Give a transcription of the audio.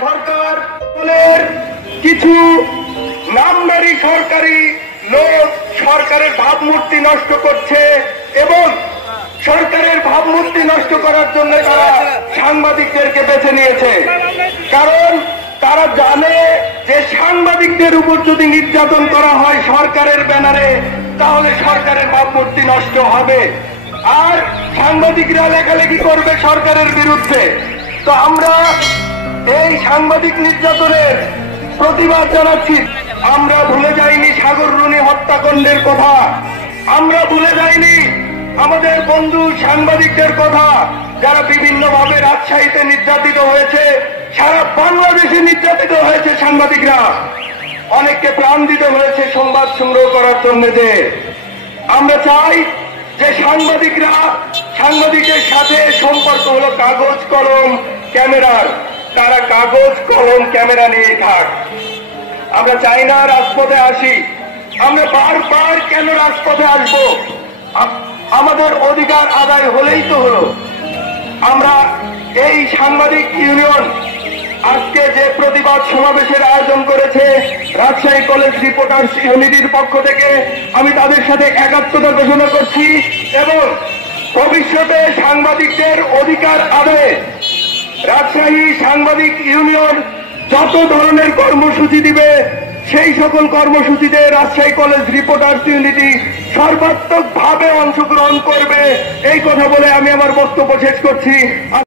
সরকারের কিছু নামদারি সরকারি লোক সরকারের ভাবমূর্তি নষ্ট করছে এবং সরকারের ভাবমূর্তি নষ্ট করার জন্য তারা সাংবাদিকদেরকে বেছে নিয়েছে। কারণ তারা জানে যে সাংবাদিকদের উপর যদি নির্যাতন করা হয় সরকারের ব্যানারে, তাহলে সরকারের ভাবমূর্তি নষ্ট হবে আর সাংবাদিকরা লেখালেখি করবে সরকারের বিরুদ্ধে। তো আমরা এই সাংবাদিক নির্যাতনের প্রতিবাদ জানাচ্ছি। আমরা ভুলে যাইনি সাগর রুনি হত্যাকাণ্ডের কথা, আমরা ভুলে যাইনি আমাদের বন্ধু সাংবাদিকদের কথা যারা বিভিন্নভাবে রাজশাহীতে নির্যাতিত হয়েছে, সারা বাংলাদেশে নির্যাতিত হয়েছে সাংবাদিকরা। অনেককে প্রাণ দিতে হয়েছে সংবাদ সংগ্রহ করার জন্য। যে আমরা চাই যে সাংবাদিকের সাথে সম্পর্ক হলো কাগজ কলম ক্যামেরার, তারা কাগজ কলম ক্যামেরা নিয়ে থাক। আমরা চাই না রাজপথে আসি। আমরা বারবার কেন রাজপথে আসবো? আমাদের অধিকার আদায় হলেই তো হলো। আমরা এই সাংবাদিক ইউনিয়ন আজকে যে প্রতিবাদ সমাবেশের আয়োজন করেছে রাজশাহী কলেজ রিপোর্টার্স ইউনিটির পক্ষ থেকে, আমি তাদের সাথে একাত্মতা ঘোষণা করছি এবং ভবিষ্যতে সাংবাদিকদের অধিকার আদায়ে রাজশাহী সাংবাদিক ইউনিয়ন যত ধরনের কর্মসূচি দিবে সেই সকল কর্মসূচিতে রাজশাহী কলেজ রিপোর্টার্স ইউনিটি সর্বাত্মকভাবে অংশগ্রহণ করবে। এই কথা বলে আমি আমার বক্তব্য শেষ করছি।